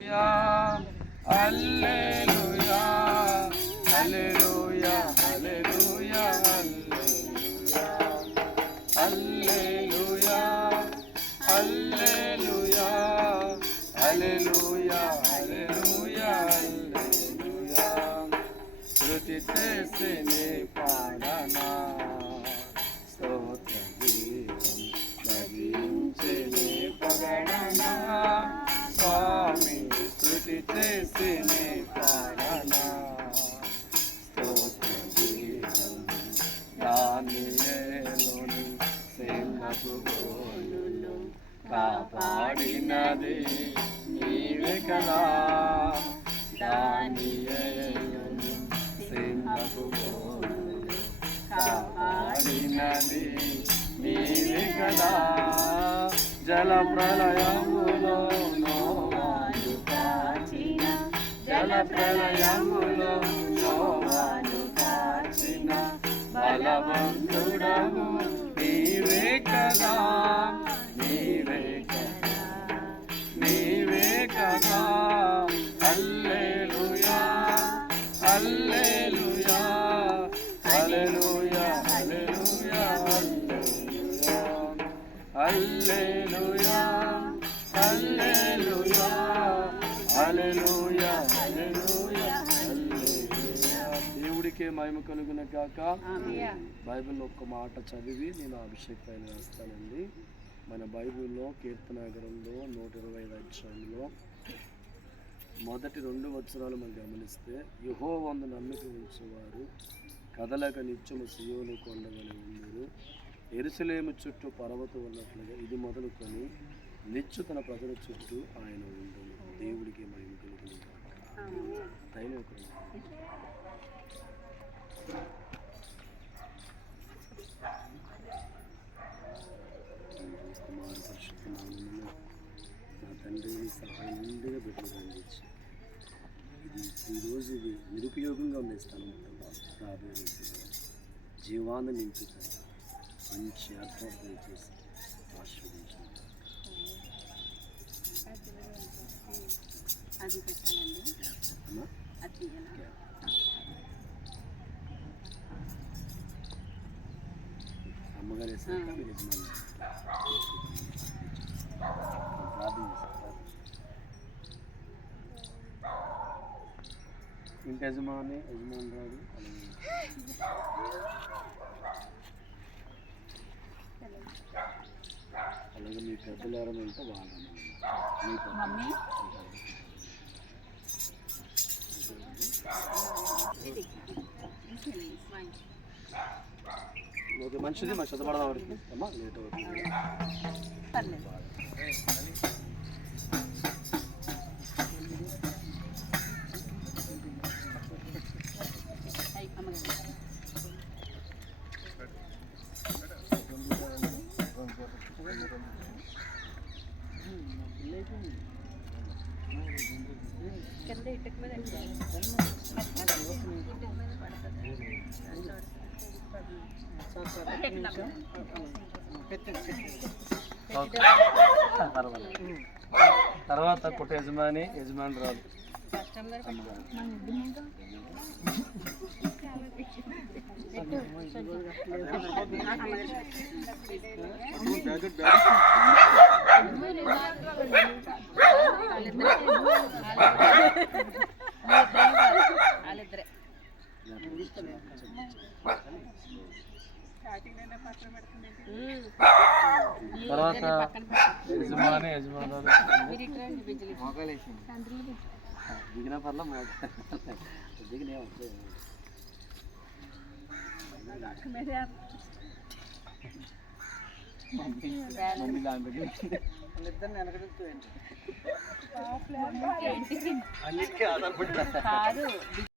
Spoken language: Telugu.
హల్లెలూయా హల్లెలూయా హల్లెలూయా హల్లెలూయా హల్లెలూయా హల్లెలూయా హల్లెలూయా హల్లెలూయా స్తుతి చేసిని పాడనా స్తోత్ర గీతం భజించిని పొగడనా స్వామి స్తుతి చేసిని పాడనా స్తోత్ర గీతం దానియేలుని సింహపు గోలులు కాపాడినది నీవే కదా దానియేలుని సింహపు గోలులు కాపాడినది నీవే కదా జల ప్రళయములో నోవాను కాచిన జల ప్రళయములో నోవాను కాచిన బలవంతుడము నీవే కదా నీవే కదా నీవే కదా హల్లెలూయా హల్లెలూయా హల్లెలూయా హల్లెలూయా హల్లెలూయా హల్లెలూయా హల్లెలూయా హల్లెలూయా హల్లెలూయా దేవుడికే మహిమ కలుగును గాక. బైబిల్లో ఒక్క మాట చదివి నేను అభిషేకం వేస్తానండి. మన బైబిల్లో కీర్తన గ్రంథంలో 125 అధ్యాయంలో మొదటి 2 వచనాలు మనం గమనిస్తే యెహోవాయందు నమ్మిక ఉంచువారు కదలక నిత్యము సియోను కొండవలె ఉందురు, యెరూషలేము చుట్టూ పర్వతం ఉన్నట్లుగా ఇది మొదలుకొని నిత్య తన ప్రజల చుట్టూ ఆయన ఉండును. దేవుడికి మహిమ కలుగును గాక. తైలం కుమారు పరిశుద్ధ నామములో నా తండ్రిని సహాయం నిండుగా బిడ్డలు అందించి ఈరోజు ఇది నిరుపయోగంగా ఉంది స్థలం రాబోయే రోజుల్లో జీవాన్ని నింపుతాను మంచి ఏర్పాటు దయచేసి ఆశీర్వదించాను. అమ్మగారు వేసాక మీరు ప్రార్థన చేస్తారు. ఇంటి యజమాని రాదు అలాగే మీ పెద్దలు ఎవరైనా ఉంటే వాళ్ళని ఓకే మంచిది మా చదవడం వరకు అమ్మా లేట్ అవుతుంది. తర్వాత పుట్ట యజమాని రాదు తర్వాత యజమాని దిగిన పర్ల దిగిన మమ్మీ దాంట్లో అన్నిటికీ ఆధారపడ్డా